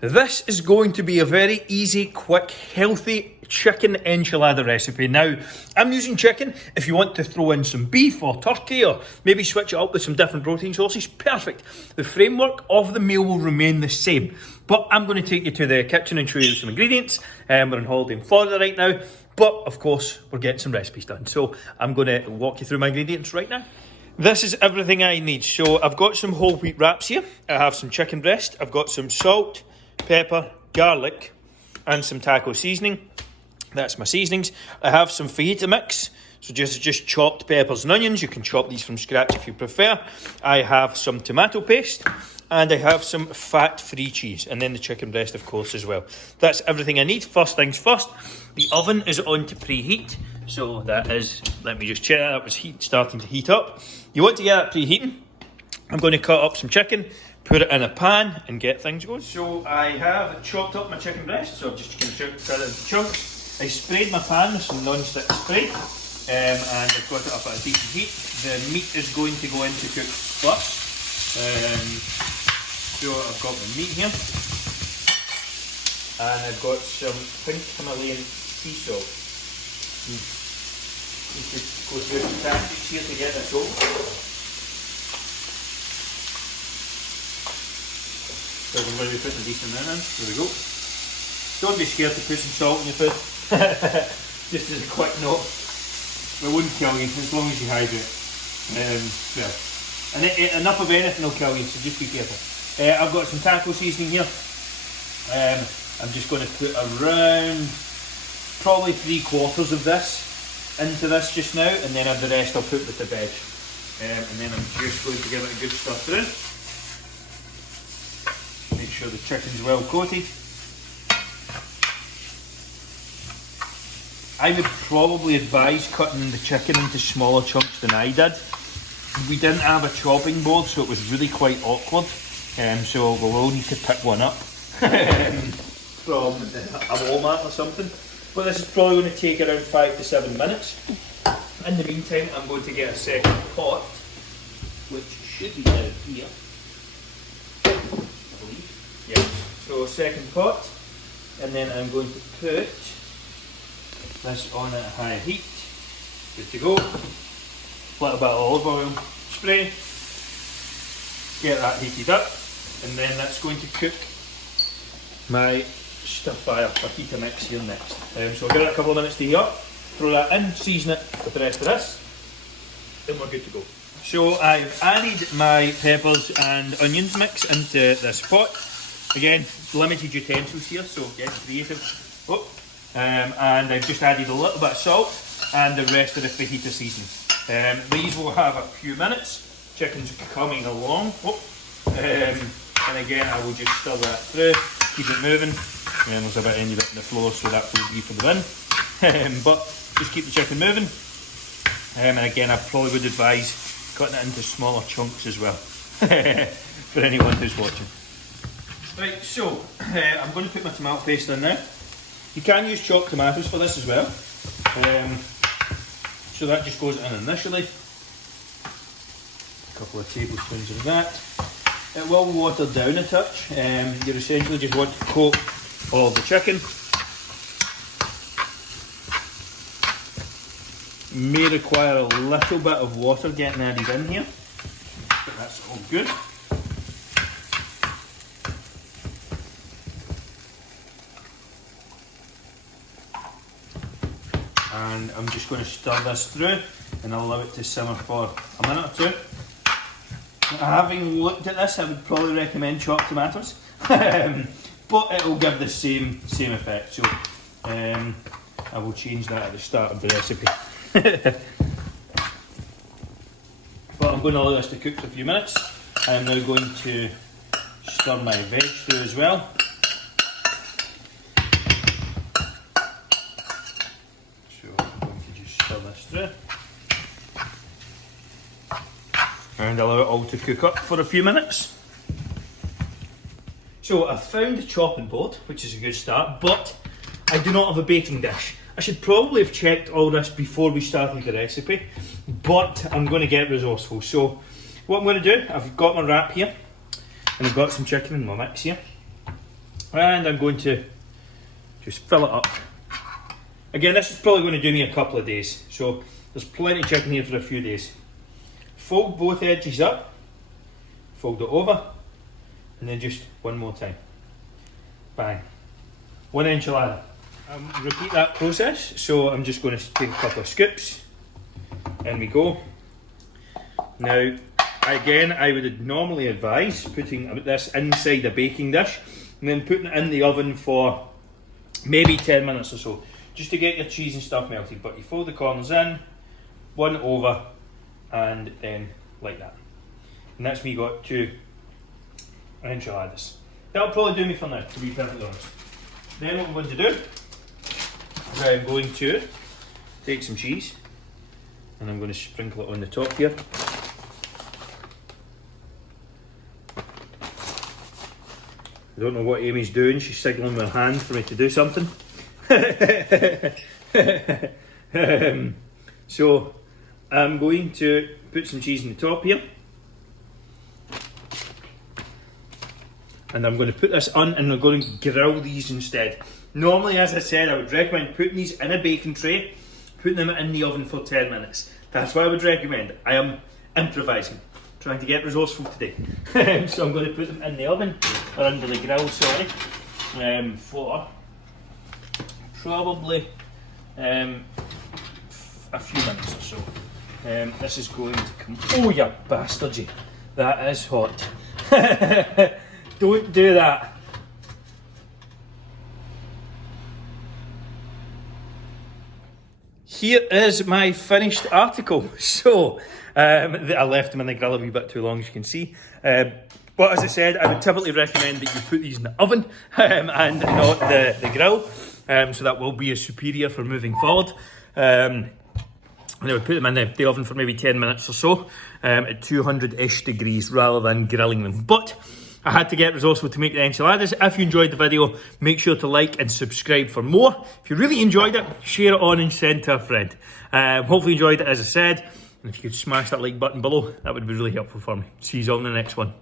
This is going to be a very easy, quick, healthy chicken enchilada recipe. Now, I'm using chicken. If you want to throw in some beef or turkey or maybe switch it up with some different protein sources, perfect. The framework of the meal will remain the same. But I'm going to take you to the kitchen and show you some ingredients. We're on holiday in Florida right now. But, of course, we're getting some recipes done. So I'm going to walk you through my ingredients right now. This is everything I need. So I've got some whole wheat wraps here. I have some chicken breast. I've got some salt, pepper, garlic, and some taco seasoning. That's my seasonings. I have some fajita mix, so just chopped peppers and onions. You can chop these from scratch if you prefer. I have some tomato paste, and I have some fat-free cheese, and then the chicken breast, of course, as well. That's everything I need. First things first, the oven is on to preheat. So that is, let me just check that was starting to heat up. You want to get that preheating. I'm going to cut up some chicken, put it in a pan and get things going. So I have chopped up my chicken breast, so I'm just going to cut it into chunks. I sprayed my pan with some non-stick spray, and I've got it up at a decent heat. The meat is going to go in to cook first. So I've got my meat here, and I've got some pink Himalayan sea salt. You could go through some tactics here to get this over. So I'm going to be putting a decent amount in. There we go. Don't be scared to put some salt in your food. Just as a quick note. It wouldn't kill you as long as you hydrate. Well, and enough of anything will kill you, so just be careful. I've got some taco seasoning here. I'm just going to put around probably 3/4 of this into this just now, and then the rest I'll put with the veg. And then I'm just going to give it a good stir through. Make sure the chicken's well coated. I would probably advise cutting the chicken into smaller chunks than I did. We didn't have a chopping board, so it was really quite awkward. So we'll need to pick one up from a Walmart or something. But this is probably going to take around 5 to 7 minutes. In the meantime, I'm going to get a second pot, which should be down here. I believe. Yes. So a second pot, and then I'm going to put this on at high heat. Good to go. A little bit of olive oil spray. Get that heated up, and then that's going to cook my stir fry fajita mix here next. So I'll give it a couple of minutes to heat up. Throw that in, season it with the rest of this, then we're good to go. So I've added my peppers and onions mix into this pot. Again, limited utensils here, so get creative. And I've just added a little bit of salt and the rest of the fajita seasoning. These will have a few minutes. Chicken's coming along. And again, I will just stir that through, keep it moving. And there's a bit any bit on the floor, so that will be for the bin. But just keep the chicken moving. And again, I probably would advise cutting it into smaller chunks as well, for anyone who's watching. Right, so I'm going to put my tomato paste in now. You can use chopped tomatoes for this as well. So that just goes in initially. A couple of tablespoons of that. It will water down a touch. You're essentially just want to coat all the chicken. May require a little bit of water getting added in here, but that's all good. And I'm just going to stir this through and allow it to simmer for a minute or two. Having looked at this, I would probably recommend chopped tomatoes, but it will give the same effect. So I will change that at the start of the recipe. But I'm going to allow this to cook for a few minutes. I'm now going to stir my veg through as well. So I'm going to just stir this through. And allow it all to cook up for a few minutes. So I've found a chopping board, which is a good start, but I do not have a baking dish. I should probably have checked all this before we started the recipe, but I'm going to get resourceful. So what I'm going to do, I've got my wrap here, and I've got some chicken in my mix here. And I'm going to just fill it up. Again, this is probably going to do me a couple of days, so there's plenty of chicken here for a few days. Fold both edges up, fold it over, and then just one more time. Bang. One enchilada. Repeat that process, so I'm just going to take a couple of scoops. In we go. Now, again, I would normally advise putting this inside a baking dish and then putting it in the oven for maybe 10 minutes or so, just to get your cheese and stuff melted. But you fold the corners in, one over, and then like that. And that's me got 2 enchiladas. That'll probably do me for now, to be perfectly honest. Then what I'm going to do is I'm going to take some cheese and I'm going to sprinkle it on the top here. I don't know what Amy's doing, she's signalling with her hand for me to do something. So I'm going to put some cheese on the top here. And I'm going to put this on and I'm going to grill these instead. Normally, as I said, I would recommend putting these in a baking tray, putting them in the oven for 10 minutes. That's what I would recommend. I am improvising, trying to get resourceful today. So I'm going to put them in the oven, or under the grill, sorry, for probably a few minutes or so. This is going to come... Oh, you bastard, you. That is hot. Don't do that. Here is my finished article. So, I left them in the grill a wee bit too long, as you can see. But as I said, I would typically recommend that you put these in the oven and not the grill. So that will be a superior for moving forward. And I would put them in the oven for maybe 10 minutes or so at 200-ish degrees rather than grilling them. But I had to get resourceful to make the enchiladas. If you enjoyed the video, make sure to like and subscribe for more. If you really enjoyed it, share it on and send to a friend. Hopefully you enjoyed it, as I said. And if you could smash that like button below, that would be really helpful for me. See you all in the next one.